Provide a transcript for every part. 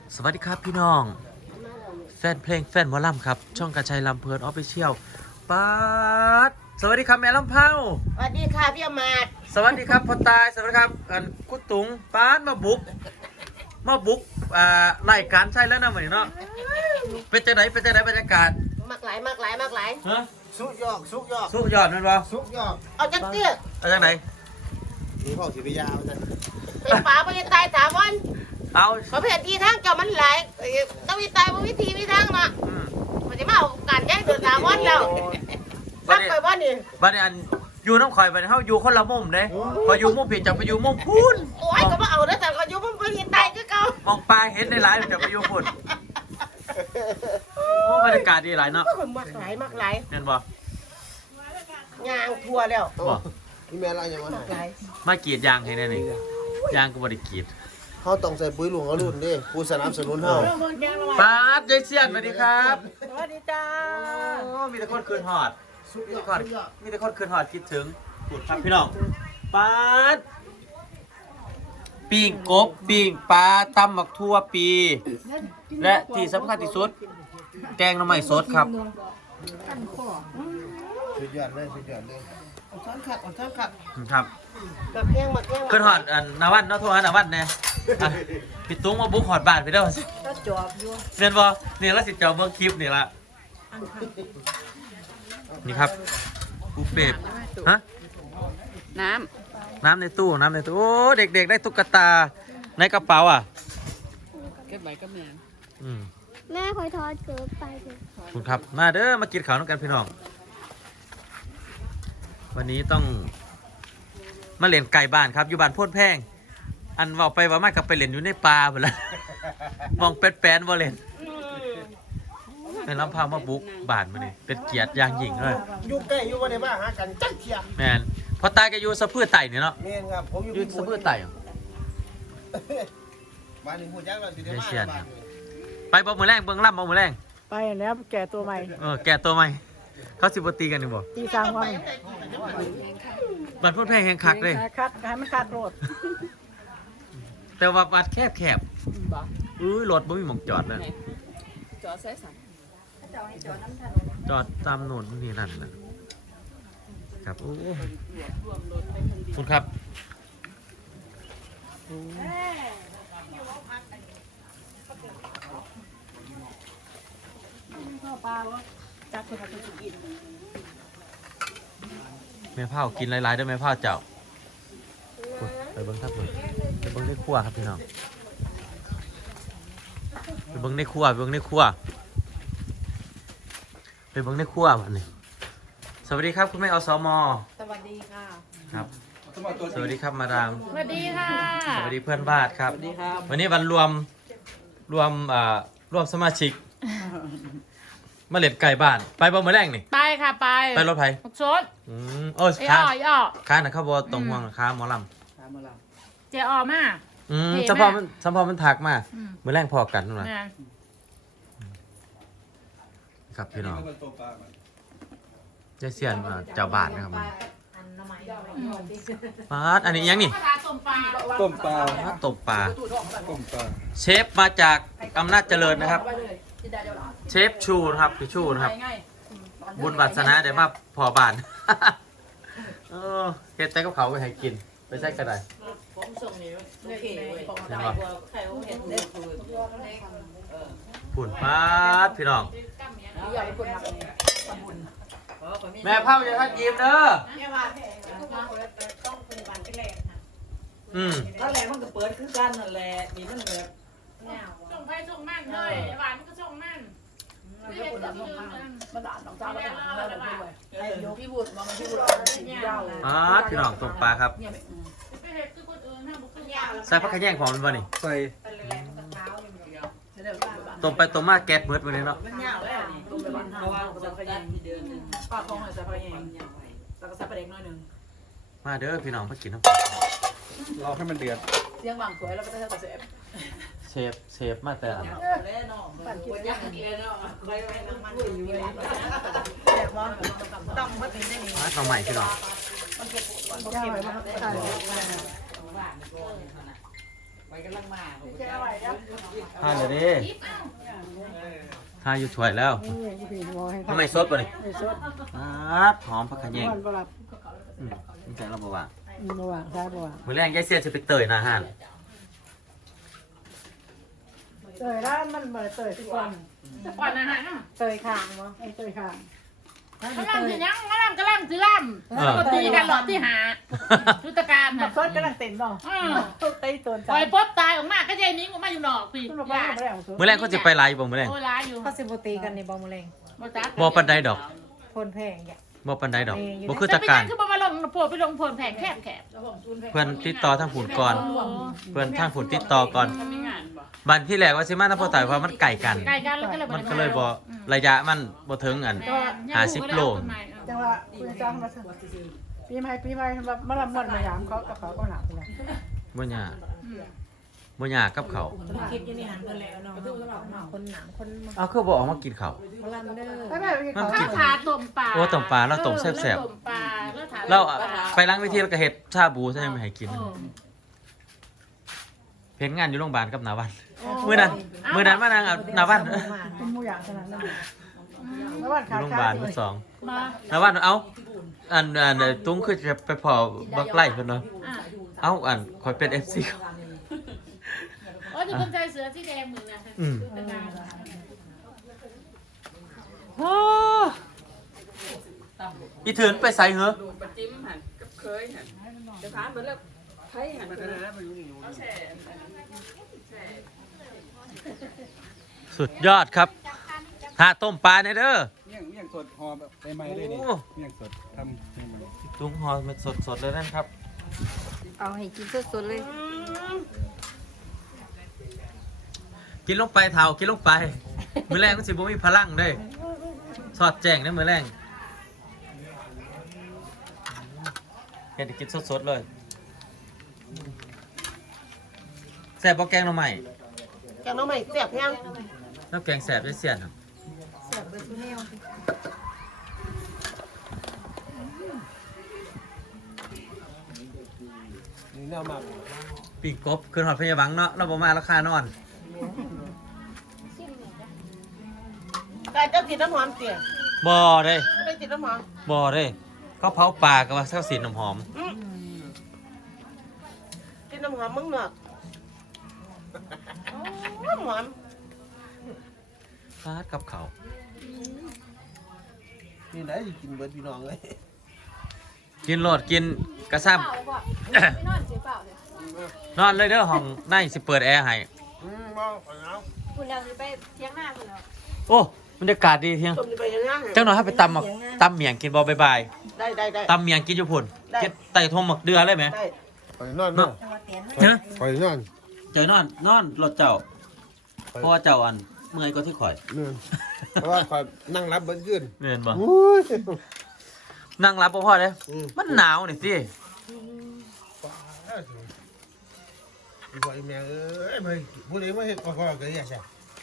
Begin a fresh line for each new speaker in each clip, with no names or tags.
สวัสดีครับพี่น้องแฟนเพลงแฟนหมอลำครับช่องกระชัยลำเพลินออฟฟิเชียลป๊าดสวัสดีครับแม่ลำเผา
สวัสดีค่ะพี่อมาตย์
สวัสดีครับพ่อตายสวัสดีครับกุตุงป๊าดมาบุกรายการใช่แล้วนะเหมือนเนาะเป็นจังไหนบรรยากาศ
มากหลาย
ฮะ
สุกยอก
สู้ยอดนั่นบ่
สุกยอก
เอาจักเตี้ย
เอาจังไหน
มีพ่อศิริยาไปเลย
เป็นป่าบริตายถามวัน
เอา
เขาเพจทีทางเจ้ามันหลายต้องมีตายวิธีมีทางเนาะมันจะมาเอาการแจ้งเดือดถามวันแล้วรักไปวันนี้
บัดนี้อันอยู่น้ำข่อยบัดนี้เฮาอยู่คนละมุมเด้พออยู่มุมผิดจับไปอยู่มุมพูน
โอ้ยก็มาเอาแล้วแต่ก็อยู่มันเป็นตายก็เก่าม
องปลาเห็นได้หลายจับไปอยู่พูนโอ้บรรยากาศดีหลายเนาะ
มากหลาย
เห็นบ่
ยางทัวแล้ว
บ่
นี่แม่อะไรอย่างวะ
มากรีดยางให้แน่นี่ยางก็บ่ได้กรีด
เขาต้องใส่ปุ๋ยหลวงอรุ่นดิผู้สนับสนุนเขา
ปาดยายเสียนสวัสดีครับ
สวัสดีจ้า
มีแต่คนคืนหอดมีแต่คนคืนหอดคิดถึงพูดครับพี่น้องปาดปิ้งกบปิ้งปลาตำหมักทั่วปี และที่สำคัญที่สุดแกงหน่อไม้สดครับ
สุดยอดเลย
เอาช้อนขัด
ครับ
มาแข้ง
คืนหอดนาวันเนาะโทรหานาวันแน่พี่ตุ้งมาบุกหอดบ้านไปได้ป่ะสิ
ก็จอบอยู่
เรียนบ่นี่ละสิเจ้าเบิ่งคลิปนี่ละนี่ครับบุฟเฟ่ฮะน้ำในตู้โอ้เด็กๆได้ตุ๊กตาในกระเป๋าอ่ะ
เก็บไว้กับแม่
แม่คอยทอดเกิดไปเลย
คุณครับมาเด้อมากินข้าวกันพี่น้องวันนี้ต้องมาเล่นไก่บ้านครับอยู่บ้านโพนแพงอันว่าไปว่ามากับไปเล่นอยู่ในป่าหมดแล้วมองเป็ดแป้นบ่เล่นเป็นลำพามาบุกบ้านมานี่เป็นเกียรติอย่างยิ่งเลย
อยู่ใกล้อยู่วันไหนบ้างหากันจักเทีย
แมนพอตายก็อยู่สะพื้นไต่เนี่ยเนาะ
แม่นครับผมอยู่
สะพื้นไต่
บ้านนี้พูดยักษ์เราสิได้มา
ไปบ่มือแรงเบิ่งล่ำบ่มือแรง
ไปแล้วแก่ตัวใหม่
แก่ตัวใหม่เขาสิบตีกันหนึ่งบ่
ตีสร้างความ
บัดพูดแพงแหงคักเลย
คักให้มันคักโรด
แต่ว่าบัดแคบรถบ่มีหม่องจอดเลย
จอดใส่สัน
จอดตามโน่นนี่นั่นนะครับโอ้คุณครับแม่เผากินหลายๆด้วยแม่เผาเจ้าไปเบิ้งทับเลยไปเบิ้งในครัวครับพี่น้องไปเบิ้งในครัววันนี้สวัสดีครับคุณแม่อสม.
สวัสดีค่ะ
ครับสวัสดีครับมาดาม
สวัสดีค่ะ
สวัสดีเพื่อนบ้านครับวันนี้วันรวมสมาชิกมาเล็ดไก่บ้านไปบ่มื้อแรงนี่
ไปค่ะไป
รถไผ
ชด
ค้าน่ะเขาบ่ตรงห่วงค้าหมอลำ
เจออมา
สัมพอมันถักมามื้อแรงพอกันนั่นน่ะครับพี่น้องเจ๊เสียนเจ้าบ้านนะครับมาอันนี้ยังนี่
ต้มปลา
เชฟมาจากอำนาจเจริญนะครับเชฟชูนะครับพี่ชูนะครับบุญวัฒนะเดี๋ยวมาพอบานเฮ็ดแต่กับเขาไปให้กินไปใช้กระไดผุ่นป้าพี่น้องแม่เผาอย่าทัดยิ้มเด้อ
ถ้าแหลมันก็เปิดคือกันนั่นแหละนี่มันแบบส่งไปส่งมันเลยหวานมันก็ส่งมันมาด่าน้องจ้าแล้วพี่บุตรมองพี่บุตร
พี่น้องตกปลาครับใส่ผักขะแยงของมันบ่นี่
ใส่
ตรงไปตรงมาแก๊สเบิร์ดวันนี้เนาะ
มันยาวเลยนี่ตรงไปบ้านเขาจะพยายามเดินป้าคงจะพยายามแล้วก็ใส่ประเด็กน้อยนึง
มาเด้อพี่น้องมากินน้
ำรอให้มันเดือด
เสียงหวังสวยแล้วก็จะ
เชฟมาแต่
ปั่นกินย่างดีเนาะไว้น้ำมันอยู่เลยแต่ว่าต้องมาตีได้
มาน้องใหม่พี่น้อง
มันเก็บย่างไว้มาใส่
ทานเลยดิทานอยู่ถ้วยแล้วทำไมสดป่ะนี่หอมผักขะแยงนี่ใจเราบ่ว่ามื้อแรกยายเสียจะไปเตยนะฮะ
เตยร้านมันบ่เตยทุกวัน
ก่อนนะฮะ
เตยข้างบ่ไอ้เตยข้าง
กำลังสิยังกำลังสิล่ำปกติกันหลอดที่หาชุตการ
บั
ค่ะ
กซดกำลังเต้นบ่เตยตัว
ป
ใจ
ล่อยป๊บตายออกมาก็ยายนิ้งออกมาอยู่นอกพี่
มันบ่ได้บ่ได้
มื้อแรกเขาจะไปไลฟ์บ่มื้อแรก
โอ้ร้ายอยู่
เขาสิบ่ตีกันในบ่มื้อแรง
บ่ปานใดดอก
คนแพงอย่า
บ่ปานใดดอกบ่คือจักการ
คือบ่มาลงโพดไปลงโพดแผงแคบ
เพื่อนติดต่อทางผุนก่อน เพื่อนทางผุนติดต่อก่อนบันที่แรกว่าสิมาน้ำพอต่อยเพราะมันไก่กัน
ใกล้กันแล้วก็เลย
มันก็เลยบ่ระยะมันบ่ถึงอัน50โล
จังว่าคุณจ้างมาปีใหม่มาลำม่วนมายามเขากับเขาก็หนักเลย
บ่ยากบ่ยากกับเขา
คลิปอยู่นี่หันกันแล้วเนาะคนหนังคน
เอาคือบ่ออกมากินข้าว
มาลำเด้อไม่ไป
ข้าวขาต้มปลา
โอ้ต้มปลาแล้วต้มแซ่บ
ต้มปลาแล้ว
เราไปล้างวิธีแล้วก็เฮ็ดชาบูใช่ไหมให้กินเพ็นงานอยู่โรงพยาบาลกับนาวันมื้อนั้นมานั่งเอานาวัน
เป็นมูอย่างขนาดนั้นแล้ววัน
อ
ขา
ยู่โรงพยาบาลมื้อสอง
มา
นาวันเอาอันตุ้งคือจะไปพอบักไล่เพิ่นเนาะเอาอันข่อยเป็น FC
โอ้ยจะเป็นใจเสือที่แดงมึงนะ
อีเถินไปใส่เหรอ
ปะจิ้มหันกับเคยหันจะพาเหมือนแล้วไผ่หันเอาแช่
สุดยอดครับหาต้มปลาเนี่ยเด้อ
เมี่ยงสดหอแบบใหม่ๆเลยนี่เมี่ยงสดทำใหม่
ตุ้งหอมสดๆเลยนั่นครับ
เอาให้กินสดๆเลย
กินลงไปเท่ากินลงไป มื้อแรงก็สิบ่มีพลังเด้สอดแจ้งได้มื้อแรงเฮ็ดให้กินสดๆเลยแซ่บบ่แกงหน่อไม้
แกงน้องใหม่เสียบยัง
แล้วแกงแซ่บได้เสียนครับ
เสิร์ฟไปทุกแนว
ๆนี่แนวมาก
ปีกกบคืนหอดพยาบังเนาะเราบ่มาราคานอน
กายเจ้าติดน้ำหอมเสีย
บ่เด้
ไม่ติดน้ำหอม
บ่เด้เขาเผาปลากับว่าเช้าสีน้ำหอม
ติดน้ำหอมมึงหนอกน้ำหอม
ฟาดกับเขาว
นี่ไหนกินเบิร์ดพี่น้องเลย
กินโลดกินกระซ้ำ นอนเลยเด้อห้องในสิเปิดแอร์ให้
มองไปเอา
คุณเราจะไปเที่ยงหน้าคุณเรา
โอ้บรรยากาศดีเที่ยง
ต้มจะไปยังไง
จังหน่อยให้ไปตำเมียงกินบ่บ๊ายบาย
ได้
ตำเมียงกินอยู่พุ่นกินไต่ทงหมักเดือเลยไหม
ได้
ไปนอนเนาะ
เนาะ
ไปนอน
เจอนอนรถเจ้าเพราะว่าเจ้าอันเมื่อยก็ที่ข่อย
เนี่ยเพราะว่าคอยนั่งรับเบิร์ดขึ้น
เรียนบ่
อุ้ย
นั่งรับบ่พอเลยมันหนาวนี่สิ
อีพ่ออีแม่เอ้ยไปผู้ใดมาเฮ็ดก็ก็ได้ใช่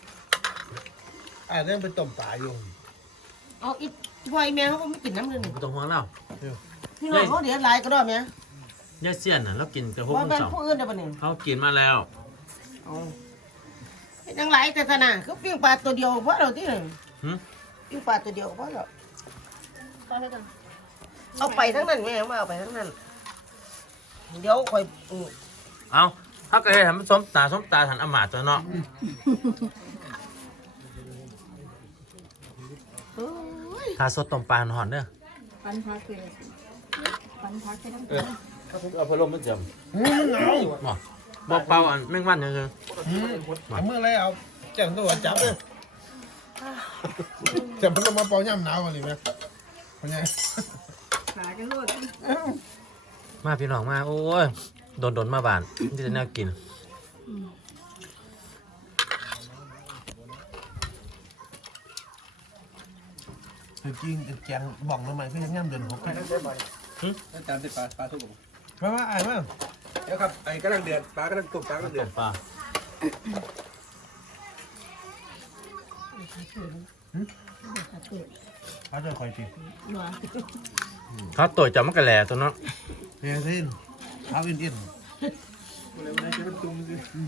เรื่องเป็นต้มปลาอยู่
เอาอีพ่อยแม่เขาก็ไม่กินน้ำเลย
บ่ต้องห่วงเรา
พี่น้องเขาเดี๋ยวลายก็ได้ไหม
ย่าเสียนน่ะเรากินกระหก
ว่าเป็น
สอง
ผู้อื่นได้ปะเนี่ย
เขากินมาแล้ว
ยังหลายแต่ขนาดเขาปิ้งปลาตัวเดียวเพราะเราที่หนึ่ง
หึ
ปิ้งปลาตัวเดียวเพราะเราเอาไปทั้งนั้นแม่มาเอาไปทั้งนั้นเดี๋ยวคอย
เอาถ้าเกิดทำมันส้มตาหันอำมาตย์ตัวเนาะ ทาสดต้มปลาหอนเด้อ
ปันพักเลยปันพักไปทั้ง
เอาพัดลมมันจ
หนาว
ำบ่เป่าอันแมงวันเฉย
เอามือเลยเอาแจ้งตัวจับเลยจับพัดลมมาเป่าย่ำหนาวอะไรไหมเป็นไง
ขากันรวด
ๆมาพี่น้องมาโอ้ยโดนมาบ้านที่จะแนวกิน
จริงแจงบ่องทำไมพี่ยังย่ำเดินหัวกัน
จานติดปลาทุกผม
มาไอ้มา
เดี๋ยวครับไอ้กำลังเดือดปลากำลังตุ่มปลากำลังเดือ
ต้
ด
มปลา
เขาจะคอยกิน
เขาตัวจะมันกระแหล่ตัวเนาะ
เฮียซินเอาอิน
อะไรมันจะเป็นตุ้มสิ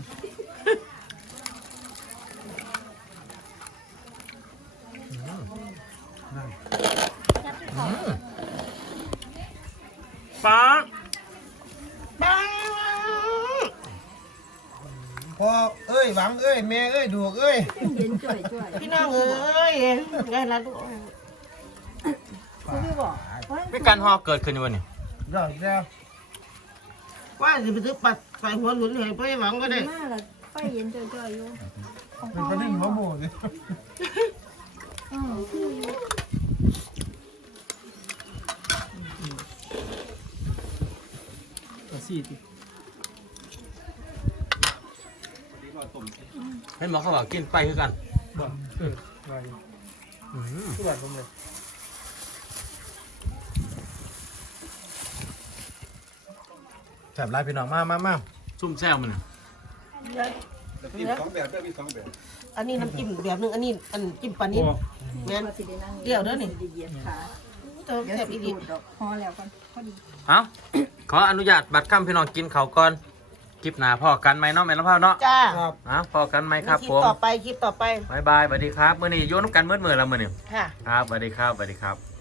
ป้า
ปัง
พ่อเอ้ยหวังเอ้ยแม่เอ้ยดูเอ้ย
เย็นจ่วยจ่วย
พี่น้องเอ้ยไงล่ะลูก
คุณพี่บอก
มีการห่อเกิดขึ้นอยู่วะนี่
ยอดแล้ว
ว่าสิไปซื้อปัดใส่หัวหลุนให้ไปหวังก็ได้
หน้าละไฟเย็นจ่วยจ่วยอยู่
เป็นประเด็นหัวโมเลย
เห็นหมอเขาบอกกินไปคือกัน
ทุกวันผมเลย
แถบไล่พี่น้องมาซุ่มแซวมันน่ะ
กิน2แบบมี2แบบ
อันนี้น้ำจิ้มแบบนึงอันนี้อันจิ้มปลานิ่มแม่น
สิได้นั่ง
เดี๋ยวเด้อนี่
เหยียดขา
เติม
เดี๋ยว
แซ่บ
สิ
อีก
พูดดอกพอแล้วกันพอดี
เอ้าขออนุญาตบัตรค่ำพี่น้องกินเขาวก่อนคลิปหน้าพ่อกันไหมเนาะแม่ลำพร้าวเนาะ
จ้า
พ่อกันไหมครับ
คลิ
ผ
ป
ม
ต่อไปคลิปต่อไป
บายบายสวัสดีครับมื้อนี้โยนน้ำกันมืดๆแล้วมื้อนี้
ค่ะ
ครับสวัสดีครับสวัสดีครับ